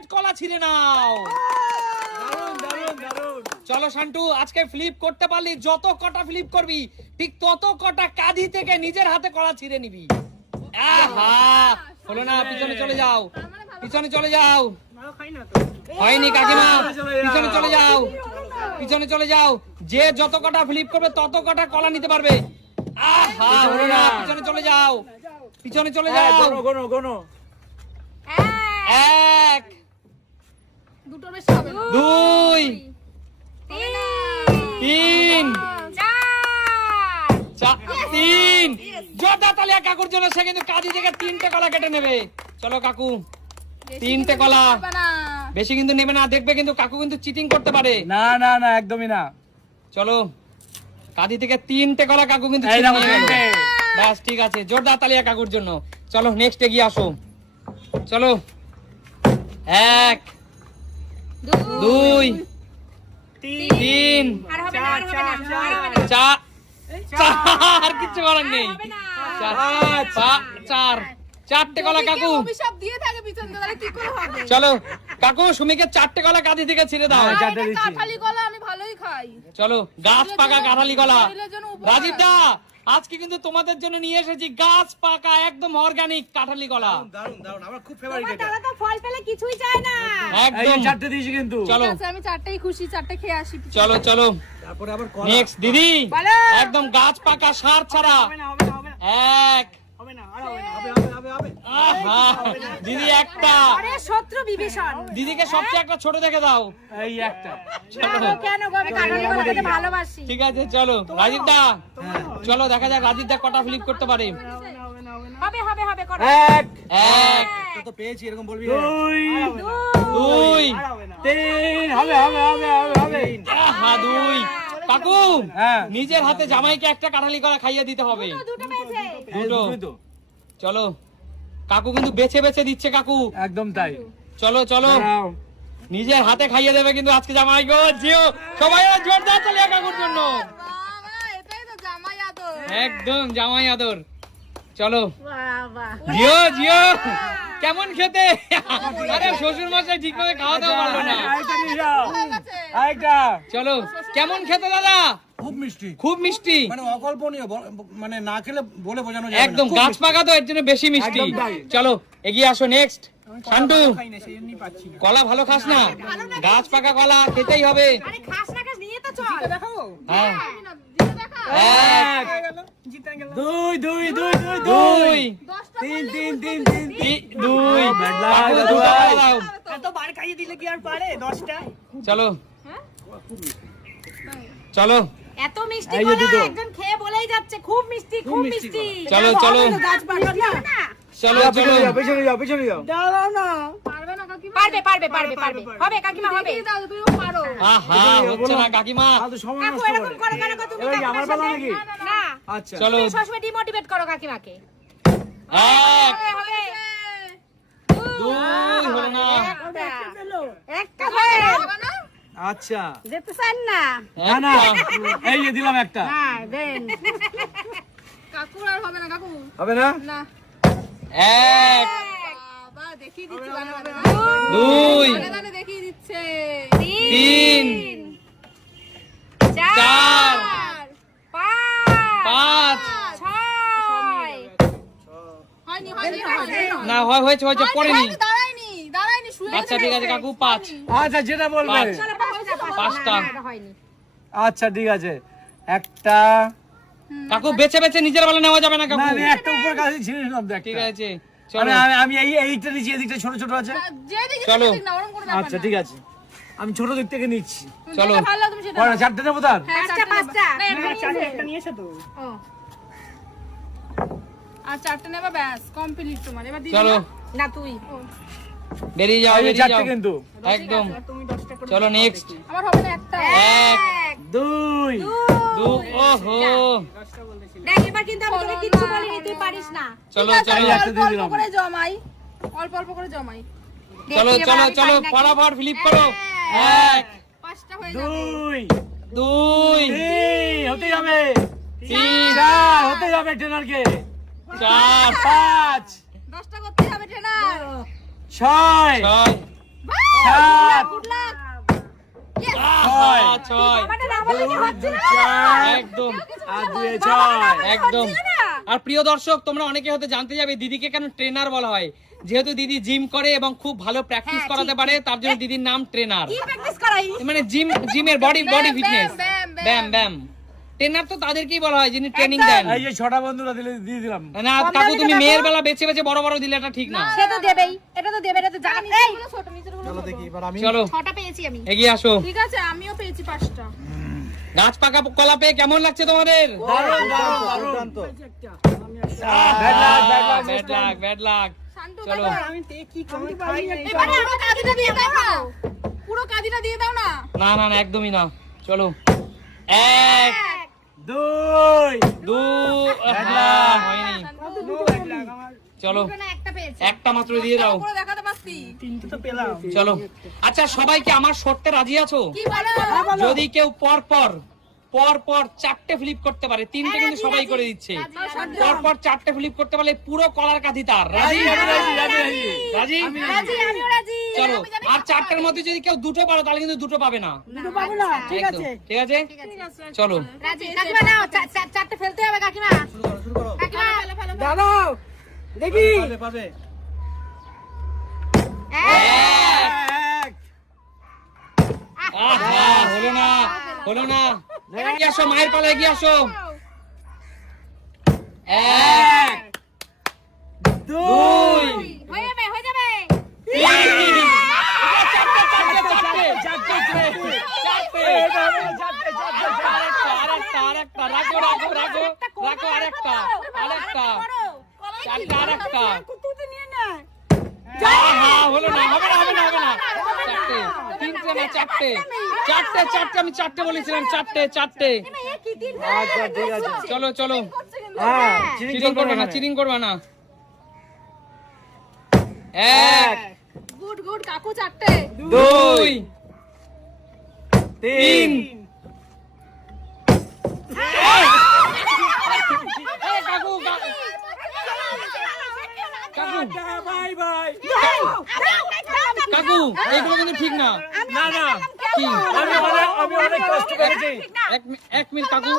Plate কলা ছিঁড়ে নাও। চলো শান্টু আজকে ফ্লিপ করতে পারলি যত কটা ফ্লিপ করবি ঠিক তত কটা কাঁধি থেকে নিজের হাতে কলা ছিঁড়ে নিবি। আহা! হলো না পিছনে চলে যাও। পিছনে চলে যাও। হয়নি কাকিমা। পিছনে চলে যাও। পিছনে চলে যাও। যে যত কটা ফ্লিপ করবে তত কটা কলা নিতে পারবে। আহা! হলো না পিছনে চলে যাও। পিছনে চলে হ্যাঁ যাও। গোনো গোনো গোনো এক। দুটো বেশি হবে না। দুই। তিন। তিন। জোরদার তালিয়া কাকুর জন্য সে কিন্তু কাজী থেকে তিনটে কলা কেটে নেবে। চলো কাকু তিনটে কলা। বেশি কিন্তু নেবে না দেখবে কিন্তু কাকু কিন্তু চিটিং করতে পারে। না না না একদমই না। চলো কাজী থেকে তিনটে কলা কাকু কিন্তু। ব্যাস ঠিক আছে। জোরদার তালিয়া কাকুর জন্য। চলো নেক্সট এগিয়ে আসো। চলো। এক। দুই তিন আর হবে না, আর হবে না, আর হবে না। চার। কিচ্ছু করার নেই। চার চারটে কলা কাকু? চলো কাকু সুমিকে চারটে কলা কাঁধি থেকে ছিঁড়ে দাও। হ্যাঁ, আর চারটে এটা দিচ্ছি। কাঁঠালি কলা আমি ভালোই খাই। চলো গাছ পাকা কাঁঠালি কলা। রাজীব দা আজকে কিন্তু তোমাদের জন্য নিয়ে এসেছি গাছ পাকা একদম অর্গানিক কাঁঠালি কলা। দারুণ দারুণ আমার খুব ফেভারিট এটা। তারা তো ফল পেলে কিছুই চায় না। একদম। চারটে দিয়েছি কিন্তু। চলো। আমি চারটেই খুশি চারটে খেয়ে আসি। চলো চলো। তারপরে আবার কলা। নেক্সট দিদি। একদম গাছ পাকা সার ছাড়া। হবে না হবে না হবে না। এক। হবে না আর হবে না হবে হবে হবে হবে। দিদি একটা। আরে শত্রু বিভীষণ। দিদিকে সবচেয়ে একটা ছোট দেখে দাও। এই একটা। চলো কেন গো আমি কাঁঠালি কলা ভালোবাসি। ঠিক আছে চলো। রাজীব দা। চলো দেখা যাক রাজীব দা কটা ফ্লিপ করতে পারে। হবে হবে হবে করো। এক। এক। তো পেয়েছি এরকম বলবি? দুই। দুই। তিন। হবে হবে হবে হবে হবে। আহা, দুই। কাকু হ্যাঁ। নিজের হাতে জামাইকে একটা কাঁঠালি কলা খাইয়ে দিতে হবে। দুটো তো। চলো। কাকু কিন্তু বেছে বেছে দিচ্ছে কাকু। একদম তাই। চলো চলো। নিজের হাতে খাইয়ে দেবে কিন্তু আজকে জামাই গো জিও। সবাই জোরদার চলে কাকুর জন্য বাবা, এটাই তো জামাই আদর। একদম জামাই আদর। চলো। জিও জিও। কেমন খেতে? আরে শ্বশুর মশাই ঠিক করে খাওয়া দাওয়া পারল না। হয়ে। আরেকটা। চলো। কেমন খেতে দাদা? খুব মিষ্টি। খুব মিষ্টি। মানে অকল্পনীয় মানে না খেলে বলে বোঝানো যাবে একদম গাছ পাকা তো এর জন্য বেশি মিষ্টি। চলো এগিয়ে আসো নেক্সট শান্টু কলা ভালো খাস না। গাছ পাকা কলা খেতেই হবে। আরে খাস না খাস নিয়ে তো চল। হ্যাঁ আমি না, দিতে দেখা। এক দুই দুই দুই দুই দুই। দুই তিন তিন তিন তিন দুই। bad luck, কাকু, bad দুটো luck. কলা দাও। চলো। চলো। এত মিষ্টি একজন খেয়ে বলেই যাচ্ছে খুব মিষ্টি খুব মিষ্টি চলো চলো। গাছ না। চলো চলো। পেছনে যাও পেছনে যাও পারবে না কাকিমা? পারবে পারবে পারবে পারবে হবে কাকিমা হবে। তুমিও পারো। আহা হচ্ছে না কাকিমা। আর তো সময় কাকু এরকম করে। করো কেন তুমি আমার পালা নাকি? না আচ্ছা। চলো। সবসময় ডিমোটিভেট করো কাকিমাকে। এক হবে হবে। দুই হলো না। একটা। একটা হয়ে না? আচ্ছা। যেতে চান না? না না। এই দিলাম একটা। হ্যাঁ দেন। কাকুর আর হবে না, কাকু। হবে না? না। এক। বাবা, দেখিয়ে দিচ্ছে দানে দানে। দুই। তিন। চার। পাঁচ। পাঁচ। ছয়। হয়নি, হয়নি, হয়নি। না হয় হয়েছে হয়েছে পড়েনি হয়নি, দাঁড়ায়নি, দাঁড়ায়নি, শুয়ে আচ্ছা ঠিক আছে কাকু পাঁচ। আচ্ছা যেটা বলবে। পাঁচ। পাঁচটা, আচ্ছা ঠিক আছে। একটা কাকু বেছে বেছে নিজের বেলা নেওয়া যাবে না না কাকু? আমি একটা উপর কাছে ছিঁড়ে নিলাম তো ঠিক আছে চলো। আমি- আমি এই এইটা নিচ্ছি এদিকটা ছোট ছোট আছে। যেদিকে চলো। না, আচ্ছা ঠিক আছে। আমি ছোট দিক থেকে নিচ্ছি। চলো। ভালো তুমি নাও। চারটে নেব তার? হ্যাঁ, পাঁচটা, চারটে পাঁচটা। নেবা। না, একটা নিয়েছে। ও। আর চারটে নেবা ব্যাস কমপ্লিট তোমার। এবার দিদি চলো। না? না তুই। বেরিয়ে যাও বেরিয়ে যাও। কিন্তু। একদম। চলো নেক্সট আমার হবে না একটা। এক দুই। দু ওহো। দেখ এবার কিন্তু আমি তোকে কিচ্ছু বলিনি তুই পারিস না। চলো চলো একটা দিয়ে দিলাম। করে জমাই অল্প অল্প করে জমাই। চলো চলো চলো ফটাফট ফ্লিপ করো। এক পাঁচটা হয়ে যাবে। দুই দুই হতে যাবে। তিন চার হতে যাবে ট্রেনারকে। চার পাঁচ। দশটা করতে হবে ট্রেনার। ছয়। না বলে কি হচ্ছে না? একদম। আর দুয়ে ছয়। একদম। আর প্রিয় দর্শক তোমরা অনেকে হয়তো জানতে যাবে দিদিকে কেন ট্রেনার বলা হয়। যেহেতু দিদি জিম করে এবং খুব ভালো প্র্যাকটিস হ্যাঁ, করাতে পারে তার জন্য দিদির নাম ট্রেনার। কি প্র্যাকটিস করাই? মানে জিম জিমের বডি বডি ফিটনেস ব্যাম ব্যাম ট্রেনার তো তাদেরকেই বলা হয় যিনি ট্রেনিং দেন। এই যে ছটা বন্ধুরা দিলে দিয়ে দিলাম। না কাকু তুমি মেয়ের বেলা বেছে বেছে বড় বড় দিলে এটা ঠিক না। সে তো দেবেই এটা তো দেবে এটা তো জানা। ছোট চলো দেখি এবার আমি চলো। ছটা পেয়েছি আমি। এগিয়ে আসো। ঠিক আছে আমিও পেয়েছি পাঁচটা। গাছ পাকা কলা পেয়ে কেমন লাগছে তোমাদের? দারুণ দারুণ দারুণ। Bad luck bad luck bad luck bad luck Shantu চলো। দেখো। এবারে এবারে পুরো কাঁদিটা দিয়ে দাও না। পুরো কাঁদিটা দিয়ে দাও না। না না না একদমই না। চলো। এক দুই। দুই হয়নি। চলো একটা মাত্র দিয়ে দাও। পুরো দেখাতে পারছি। চলো। আচ্ছা সবাই কি আমার শর্তে রাজি আছো? যদি কেউ পর পর পর পর চারটে ফ্লিপ করতে পারে তিনটে কিন্তু সবাই করে দিচ্ছে। পর পর চারটে ফ্লিপ করতে পারলে পুরো কলার কাঁধি তার। রাজি রাজি? রাজি রাজি রাজি রাজি। আমিও রাজি। চলো আর চারটের মধ্যে যদি কেউ দুটো পারো তাহলে কিন্তু দুটো পাবে না। ঠিক আছে। ঠিক আছে? চলো। রাজি কাকিমা নাও চা- চা- চারটে ফেলতে হবে কাকিমা। শুরু করো শুরু করো। কাকিমা। পাবে পাবে এক। আহা হলো না হলো না। আসো মায়ের পালা এগিয়ে আসো। এক দুই হলো না হবে না হবে না হবে না। চারটে না চারটে চারটে চারটে আমি চারটে বলেছিলাম চারটে চারটে আচ্ছা ঠিক আছে চলো চলো হ্যাঁ চিটিং করবে না চিটিং করবে না এক গুড গুড কাকু চারটে দুই তিন কাকু কাকু বাই বাই কাকু এইগুলো কিন্তু ঠিক না না না কি আমি অনেক আমি অনেক কষ্ট করেছি এক এক মিনিট কাকু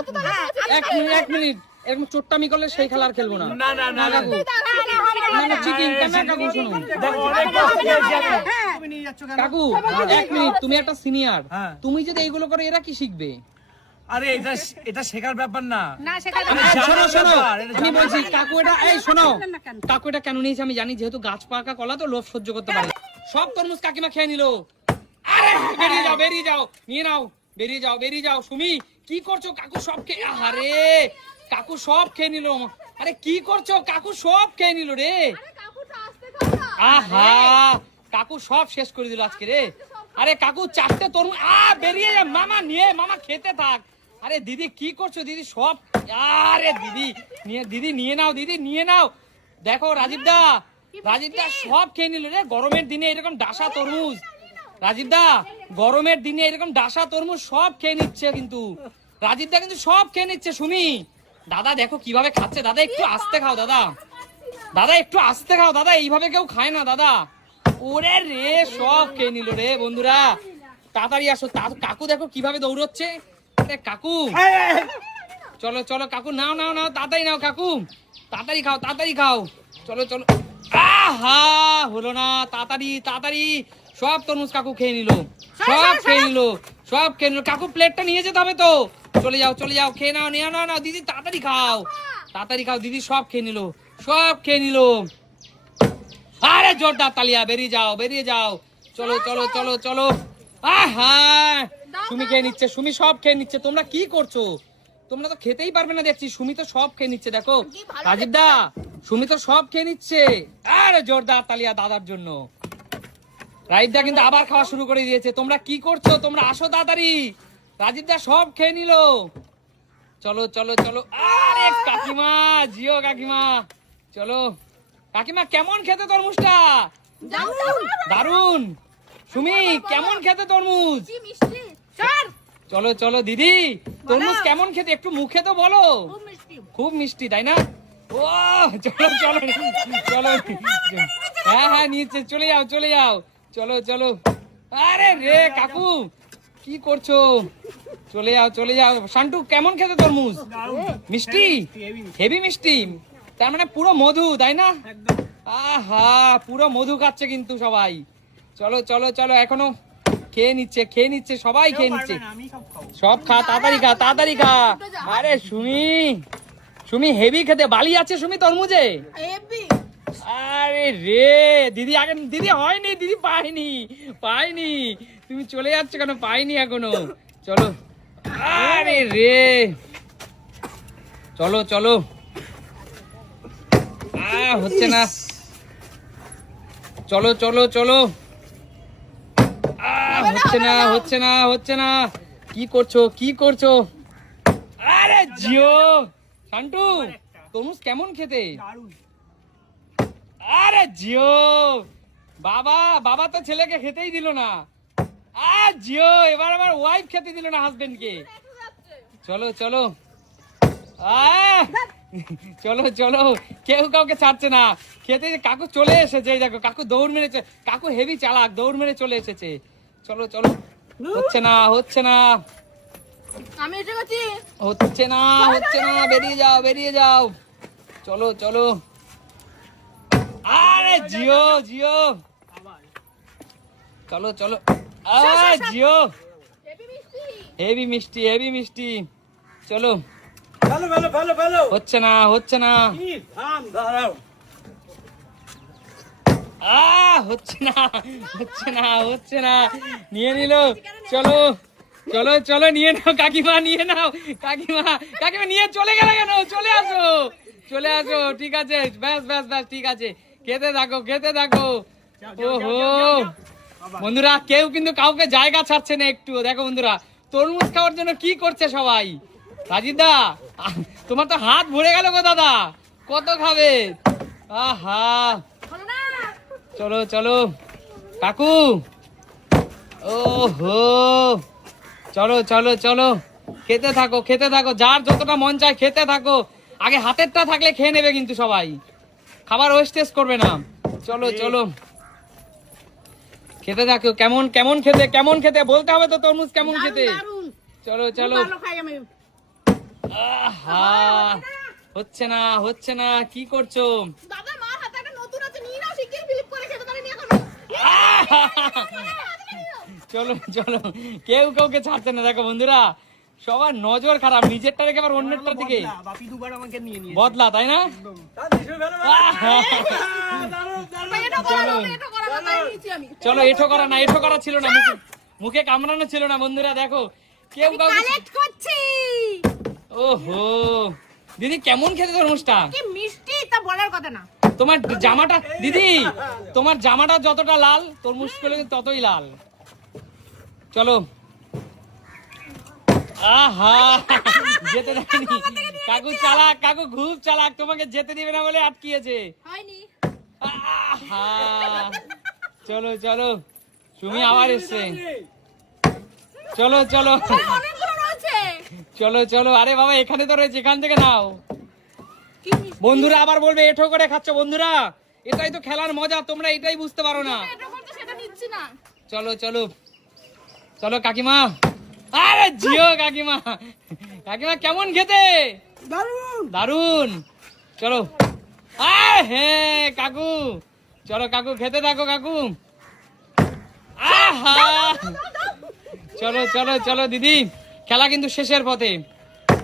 এক মিনিট এক মিনিট এরকম চোট্টামি করলে সেই খেলা আর খেলব না না না না না কাকু না না চিটিং কেন কাকু শোনো দেখো অনেক কষ্ট করেছি আমি তুমি নিয়ে যাচ্ছ কেন কাকু এক মিনিট তুমি একটা সিনিয়র হ্যাঁ। তুমি যদি এইগুলো করে এরা কি শিখবে আরে এটা এটা শেখার ব্যাপার না শোনো শোনো আমি বলছি ব্যাপার। কাকু এটা এই শোনো কাকু এটা কেন নিয়েছে আমি জানি যেহেতু গাছ পাকা কলা তো লোভ সহ্য করতে পারে সব তরমুজ কাকিমা খেয়ে নিল। আরে, বেরিয়ে যাও বেরিয়ে যাও। নিয়ে নাও, বেরিয়ে যাও বেরিয়ে যাও। সুমি, কি করছ? কাকু সব খেয়ে আরে কাকু সব খেয়ে নিল। আরে, কি করছ? কাকু সব খেয়ে নিল রে। আহা, কাকু সব শেষ করে দিল আজকে রে। আরে, কাকু চারটে তরমুজ আ, বেরিয়ে যা, মামা নিয়ে, মামা খেতে থাক। আরে, দিদি, কি করছ? দিদি সব আরে, দিদি, নিয়ে দিদি, নিয়ে নাও, দিদি, নিয়ে নাও। দেখো, রাজীব দা রাজীব দা সব খেয়ে নিল রে, গরমের দিনে এরকম ডাসা তরমুজ। রাজীব দা গরমের দিনে এরকম ডাসা তরমুজ সব খেয়ে নিচ্ছে কিন্তু। রাজীব দা কিন্তু সব খেয়ে নিচ্ছে, সুমি। দাদা, দেখো কীভাবে খাচ্ছে। দাদা, একটু আস্তে খাও, দাদা। দাদা, একটু আস্তে খাও, দাদা। এইভাবে কেউ খায় না, দাদা। ওরে রে, সব খেয়ে নিল রে, বন্ধুরা। তাড়াতাড়ি আসো। কাকু, দেখো কীভাবে দৌড়চ্ছে। কাকু। চলো চলো, কাকু, নাও নাও নাও, তাড়াতাড়ি নাও, কাকু। তাড়াতাড়ি খাও তাড়াতাড়ি খাও। চলো চলো। আহা হলো না তাড়াতাড়ি তাড়াতাড়ি। সব তরমুজ কাকু খেয়ে নিল সব খেয়ে নিল সব খেয়ে নিল। কাকু প্লেটটা নিয়ে যেতে হবে তো। চলে যাও চলে যাও খেয়ে নাও নিয়ে নাও না দিদি তাড়াতাড়ি খাও। তাড়াতাড়ি খাও দিদি সব খেয়ে নিল সব খেয়ে নিল। আরে জোরদার তালিয়া বেরিয়ে যাও বেরিয়ে যাও। চলো চলো চলো চলো। আহা সুমি খেয়ে নিচ্ছে সুমি সব খেয়ে নিচ্ছে। তোমরা কি করছ? তোমরা তো খেতেই পারবে না দেখছি সুমি তো সব খেয়ে নিচ্ছে দেখো। রাজীব দা সুমি তো সব খেয়ে নিচ্ছে। আরে জোরদার তালিয়া দাদার জন্য। রাজীব দা কিন্তু আবার খাওয়া শুরু করে দিয়েছে। তোমরা কি করছ? তোমরা আসো তাড়াতাড়ি। রাজীব দা সব খেয়ে নিল। চলো চলো চলো। আরে কাকিমা জিও কাকিমা। চলো। কাকিমা কেমন খেতে তরমুজটা? দারুণ সুমি কেমন খেতে তরমুজ? মিষ্টি? চল চলো দিদি তরমুজ কেমন খেতে? একটু মুখে তো বলো। খুব মিষ্টি। খুব মিষ্টি তাই না? ও চলো চলো চলো হ্যাঁ হ্যাঁ নিচে চলে যাও চলে যাও। চলো চলো। আরে রে কাকু কি করছ? চলে যাও চলে যাও। শান্টু কেমন খেতে তরমুজ? মিষ্টি? হেভি মিষ্টি তার মানে পুরো মধু তাই না? আহা পুরো মধু খাচ্ছে কিন্তু সবাই। চলো চলো চলো এখনও খেয়ে নিচ্ছে খেয়ে নিচ্ছে সবাই খেয়ে নিচ্ছে। সব খা তাড়াতাড়ি খা তাড়াতাড়ি খা। আরে সুমি সুমি হেভি খেতে বালি আছে সুমি তরমুজে। আরে রে দিদি আগে দিদি হয়নি দিদি পাইনি পাইনি। তুমি চলে যাচ্ছ কেন পাইনি এখনও। চলো। আরে রে। চলো চলো। হচ্ছে না। চলো চলো চলো। হচ্ছে না হচ্ছে না হচ্ছে না। কি করছ কি করছ? আরে জিও, শান্টু তরমুজ কেমন খেতে? আরে জিও, বাবা বাবা তো ছেলেকে খেতেই দিল না। আর জিও, এবার আমার ওয়াইফ খেতে দিল না হাজবেন্ডকে চলো চলো! চলো চলো। কেউ কাউকে ছাড়ছে না। খেতে কাকু চলে এসেছে দেখো, কাকু দৌড় মেরেছে, কাকু হেভি চালাক, দৌড় মেরে চলে এসেছে। চলো চলো। হচ্ছে না হচ্ছে না। আমি এটা করছি হচ্ছে না হচ্ছে না বেরিয়ে যাও বেরিয়ে যাও। চলো চলো। আরে জিও জিও। চলো চলো। আরে জিও। হেভি মিষ্টি। হেভি মিষ্টি চলো। ভালো ভালো ভালো ভালো। হচ্ছে না হচ্ছে না। দাঁড়াও। আহ হচ্ছে না হচ্ছে না হচ্ছে না। নিয়ে নিল। চলো চলো চলো নিয়ে নাও কাকিমা নিয়ে নাও। কাকিমা কাকিমা নিয়ে চলে গেলে কেন? চলে আসো চলে আসো ঠিক আছে। ব্যাস ব্যাস ব্যাস ঠিক আছে। খেতে থাকো খেতে থাকো। ওহো। বন্ধুরা কেউ কিন্তু কাউকে জায়গা ছাড়ছে না একটু। দেখো বন্ধুরা তরমুজ খাওয়ার জন্য কি করছে সবাই? রাজিদা তোমার তো হাত ভরে গেল গো দাদা। কত খাবে? আহা। চলো চলো। কাকু! ওহো! চলো চলো চলো। খেতে থাকো খেতে থাকো। যার যতটা মন চায় খেতে থাকো। আগে হাতেরটা থাকলে খেয়ে নেবে কিন্তু সবাই। খাবার ওয়েস্টেজ করবে না। চলো চলো। খেতে থাকো। কেমন কেমন খেতে কেমন খেতে? বলতে হবে তো তরমুজ কেমন খেতে? চলো চলো। হচ্ছে না হচ্ছে না। কি করছ দাদা মার হাতে একটা নতুন আছে নিয়ে নাও শিগগিরই ফিলিপ করে খেতে পারিনি এখনও চলো চলো। কেউ কাউকে ছাড়ছে না। দেখো বন্ধুরা সবার নজর খারাপ। নিজেরটা রেখে আবার অন্যেরটার দিকে। বদলা, বাপি দুবার আমাকে নিয়ে নিয়ে বদলা তাই না? চলো। এঠো করা না এঠো করা ছিল না। মুখে মুখে কামড়ানো ছিল না বন্ধুরা দেখো। কেউ কাউকে কালেক্ট করছি। ওহো। দিদি কেমন খেতে তরমুজটা কি মিষ্টি তা বলার কথা না। তোমার জামাটা দিদি তোমার জামাটা যতটা লাল তরমুজ কিন্তু ততই লাল। চলো। আহা যেতে দেয়নি। কাকু চালাক কাকু খুব চালাক তোমাকে যেতে দিবে না বলে আটকিয়েছে। হয়নি। আহা চলো চলো। তুমি আবার এসছে। চলো চলো। চলো চলো। আরে বাবা এখানে তো রয়েছে এখান থেকে নাও। বন্ধুরা আবার বলবে এঠো করে খাচ্ছ বন্ধুরা। এটাই তো খেলার মজা তোমরা এটাই বুঝতে পারো না। এটা করছে সেটা নিচ্ছি না। চলো চলো। চলো কাকিমা। আরে জিও কাকিমা। কাকিমা কেমন খেতে? দারুণ। দারুণ চলো। আয় হ্যাঁ কাকু। চলো কাকু খেতে থাকো কাকু। আহা। চলো চলো চলো দিদি। খেলা কিন্তু শেষের পথে।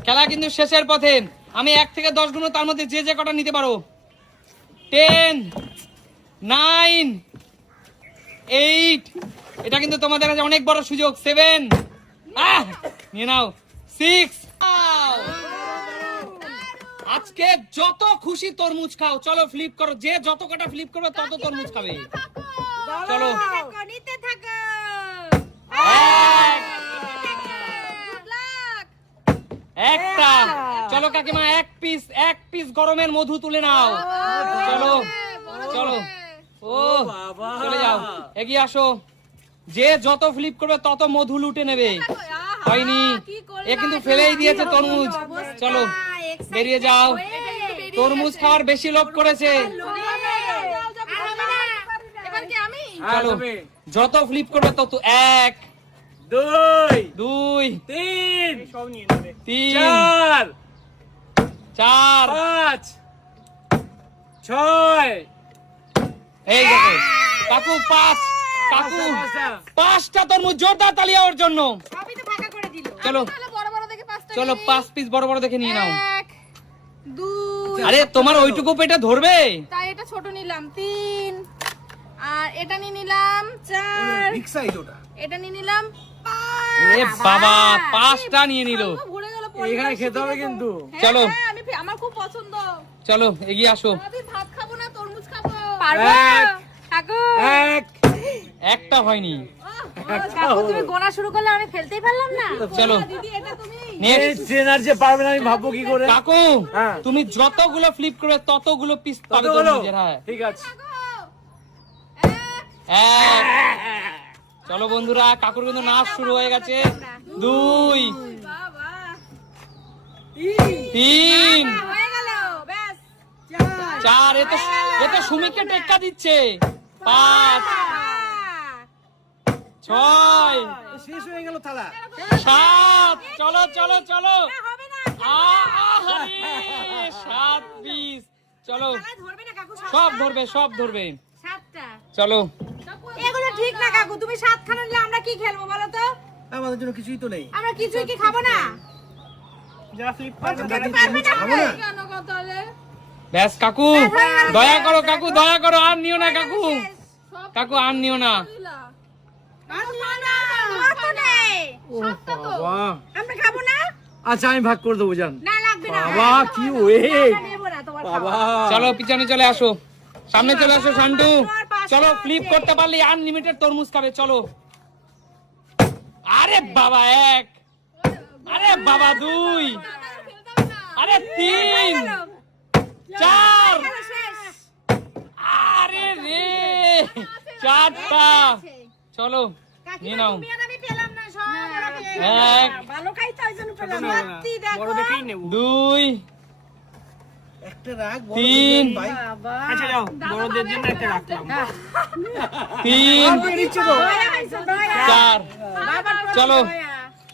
খেলা কিন্তু শেষের পথে। আমি এক থেকে দশ গুণ তার মধ্যে যে যে কটা নিতে পারো। টেন নাইন এইট এটা কিন্তু তোমাদের কাছে অনেক বড় সুযোগ। সেভেন আহ নিয়ে নাও। সিক্স আজকে যত খুশি তরমুজ খাও। চলো ফ্লিপ করো। যে যত কটা ফ্লিপ করবে তত তরমুজ খাবে। চলো। নিতে থাকো! একটা চলো কাকিমা এক পিস এক পিস গরমের মধু তুলে নাও। চলো চলো। ও চলে যাও। এগিয়ে আসো। যে যত ফ্লিপ করবে তত মধু লুটে নেবে। হয়নি। এ কিন্তু ফেলেই দিয়েছে তরমুজ। চলো বেরিয়ে যাও। তরমুজ খাওয়ার বেশি লোভ করেছে। চলো যত ফ্লিপ করবে তত এক দুই। দুই তিন নিয়ে নেবে। তিন চার চার পাঁচ ছয়। এই দেখো কাকু পাঁচ কাকু পাঁচটা, তরমুজ জোরদার তালিয়া ওর জন্য। সবই তো ফাঁকা করে দিল। চলো। তাহলে বড় বড় দেখে পাঁচটা চলো পাঁচ পিস বড় বড় দেখে নিয়ে নাও। আরে তোমার ওইটুকু পেটে ধরবে? তাই এটা ছোট নিলাম তিন। আর এটা নিয়ে নিলাম চার। এটা নিয়ে নিলাম এ বাবা পাঁচটা নিয়ে নিল। এখানে খেতে হবে কিন্তু। হ্যাঁ, চলো। হ্যাঁ, আমার খুব পছন্দ। চলো এগিয়ে আসো। ভাত খাব না তরমুজ খাব। পারব এক। একটা হয়নি। তুমি গোনা শুরু করলে আমি ফেলতেই পারলাম না। চলো। দিদি এটা তুমি। ট্রেনার যে পারবে না আমি ভাববো কি করে। কাকু হ্যাঁ। তুমি যতগুলো ফ্লিপ করবে ততগুলো পিস পাবে ঠিক আছে। এক। চলো বন্ধুরা কাকুর কিন্তু নাচ শুরু হয়ে গেছে। দুই তিন চার এ তো এ তো সুমিকে টেক্কা দিচ্ছে। পাঁচ ছয় শেষ হয়ে গেল থালা সাত চলো চলো চলো। সাত পিস চলো। সব ধরবে সব ধরবে। চলো। ঠিক না কাকু তুমি সাত খানা নিলে আমরা কি খেলব বলো তো আমাদের জন্য কিছুই তো নেই আমরা কিছুই কি খাব না ব্যাস কাকু দয়া করো কাকু দয়া করো আর নিও না কাকু কাকু আর নিও না আমার তো নেই বাবা আমরা খাব না আচ্ছা আমি ভাগ করে দেবো জান না লাগবে না বাবা কি তোমার বাবা চলো পিছনে চলে আসো সামনে চলে আসো শান্টু চলো ফ্লিপ করতে পারলে আনলিমিটেড তরমুজ খাবে চলো। আরে বাবা এক। আরে বাবা দুই। আরে তিন। চার। আরে রে। চারটা। চলো নিয়ে নাও। এক। দুই। তিন। দুজন ভাই বাবা। আচ্ছা যাও বড়দের জন্য একটা রাখলাম তিন। নিচ্ছে তো। দয়া হইছে, দয়া। চার। চলো।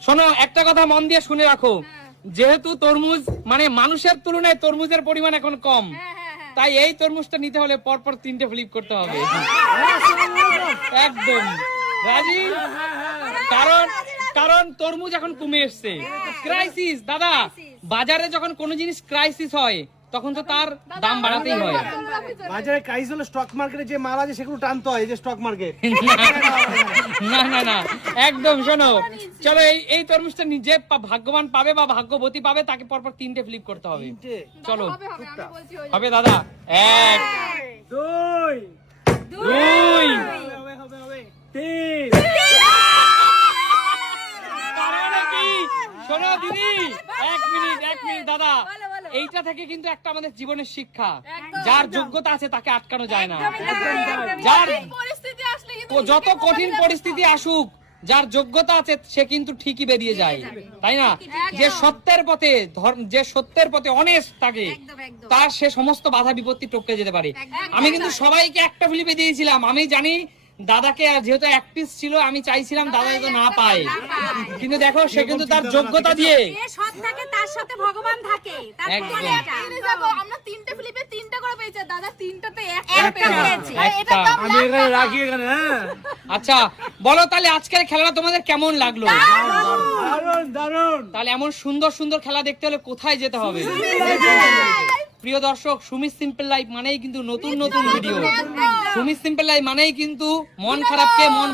শোনো একটা কথা মন দিয়ে শুনে রাখো। যেহেতু তরমুজ মানে মানুষের তুলনায় তরমুজের পরিমাণ এখন কম। তাই এই তরমুজটা নিতে হলে পরপর তিনটে ফ্লিপ করতে হবে। একদম। রাজি কারণ কারণ তরমুজ এখন কমে এসছে। ক্রাইসিস দাদা। বাজারে যখন কোনো জিনিস ক্রাইসিস হয় তখন তো তার দাম বাড়াতেই হয়। বাজারে ক্রাইস হলো স্টক মার্কেটে যে মাল আছে সেগুলো টানতে হয় যে স্টক মার্কেট না না না একদম শোনো। চলো এই এই তরমুজটা নিজে ভাগ্যবান পাবে বা ভাগ্যবতী পাবে তাকে পরপর তিনটে ফ্লিপ করতে হবে। চলো। হবে হবে আমি বলছি ওই হবে দাদা। এক দুই। দুই। হবে হবে হবে। তিন। মানে কি? শোনো দিদি। এক মিনিট এক মিনিট দাদা। এইটা থেকে কিন্তু একটা আমাদের জীবনের শিক্ষা। যার যোগ্যতা আছে তাকে আটকানো যায় না। যার যত কঠিন পরিস্থিতি আসুক যার যোগ্যতা আছে সে কিন্তু ঠিকই বেরিয়ে যায়। তাই না? যে সত্যের পথে ধর্ম যে সত্যের পথে অনেস্ট থাকে তার সে সমস্ত বাধা বিপত্তি টপকে যেতে পারে। আমি কিন্তু সবাইকে একটা ফিলিপে দিয়েছিলাম। আমি জানি দাদাকে যেহেতু এক পিস ছিল আমি চাইছিলাম দাদা যাতে না পায়। কিন্তু দেখো সে কিন্তু তার যোগ্যতা দিয়ে। সৎ থাকে তার সাথে ভগবান থাকে। তার একদম। প্রমাণ এটা। এই দেখো, আমরা তিনটে ফ্লিপে তিনটা করে পেয়েছি দাদা তিনটাতে একটা একটা পেয়েছে। পেয়েছে। আর এটার দাম আমি এখানে রাখি এখানে হ্যাঁ। আচ্ছা বলো তাহলে আজকের খেলাটা তোমাদের কেমন লাগল? দারুণ তাহলে এমন সুন্দর সুন্দর খেলা দেখতে হলে কোথায় যেতে হবে? প্রিয় দর্শক সুমিত সিম্পল লাইফ মানেই কিন্তু নতুন নতুন ভিডিও সুমিত সিম্পল লাইফ মানেই কিন্তু মন খারাপকে মন